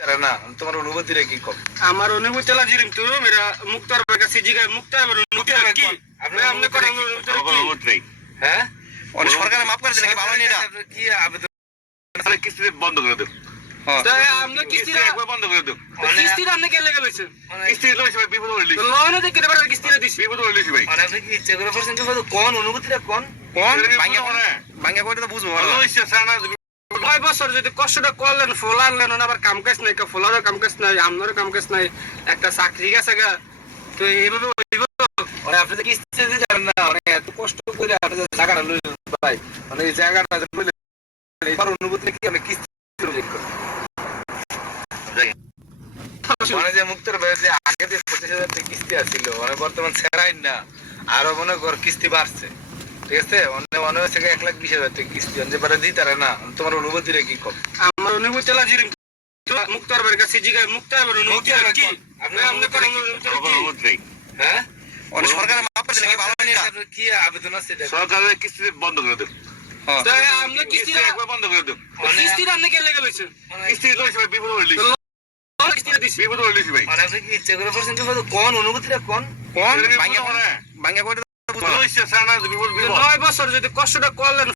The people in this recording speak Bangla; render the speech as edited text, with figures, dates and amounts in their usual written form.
তারা না তোমার অনুভূতিটা কি কম? আমার অনুভূতি লাগিম তো মেরা মুক্তার ভাই কাছে জিগায় মুক্তার অনুভূতি কি আপনি আপনি করেন অনুভূতি হ্যাঁ অনেক সরকারে মাফ করে দিলে কি ভালো হয়নি এটা? কি আবেদন কিস্তি বন্ধ করে দেব। তাই আমরা কিস্তিটা একবার বন্ধ করে দেব। কিস্তিটা আপনি কে লেগে লইছেন কিস্তি লইছি ভাই, বিপদ হইলি। তো লয়নে দেখে এবার কিস্তিটা দিছি বিপদ হইলিছি ভাই। মানে আপনি কি ইচ্ছে করে করছেন কিন্তু কোন অনুভূতিটা কোন? কোন এটা ভাঙ্গা বুঝবো না। ভাঙ্গা করে তো বুঝবো না। লইছে সানা 6 বছর যদি কষ্টটা করলেন ফলালেন না আবার কাম কাজ নাই ফলারও কাম কাজ নাই আমনারও কাম কাজ নাই একটা চাকরি গেছে গা তো এইভাবে হইব মানে আপনি তো কিস্তি দিতে জানেন না, মানে এত কষ্ট করে আপনি যে জায়গাটা লইলেন ভাই, মানে এই জায়গাটা যে লইলেন এইবার অনুভূতি কি আপনি কিস্তি প্রজেক্ট করেন? মানে যে মুক্তার ভাই যে আগে যে 25,000 টাকা কিস্তি আছিল মানে বর্তমান ছেড়াই না, আরো মনে কর কিস্তি বাড়ছে, ঠিক আছে? মনে হচ্ছে 1,20,000 টাকা কিস্তি যে বারে দিতে পারে না, তোমার অনুভূতিটা কি কম? আমার অনুভূতি লাগিম তো মুক্তার ভাই কাছে জিগায় মুক্তার অনুভূতি কি আপনি আপনি করেন অনুভূতি কি হ্যাঁ অনেক সরকারে মাফ করে দিলে কি ভালো হয়নি এটা? আপনার কি আবেদন আছে এটা? সরকারের কিস্তি বন্ধ করে দেব। তাই আমরা কিস্তি কিস্তিটা একবার বন্ধ করে দেব। কিস্তিটা আপনি কে লেগে লইছেন কিস্তি লইছি ভাই, বিপদ হইলি। তো লয়নে কিস্তিটা দিছি বিপদ হইলিছি ভাই। মানে আপনি কি ইচ্ছে করে করছেন কিন্তু কোন অনুভূতিটা কোন? কোন এটা ভাঙ্গা বুঝবো না। ভাঙ্গা করে তো বুঝবো না। লইছে সানা বিপদ 9 বছর যদি কষ্টটা করলেন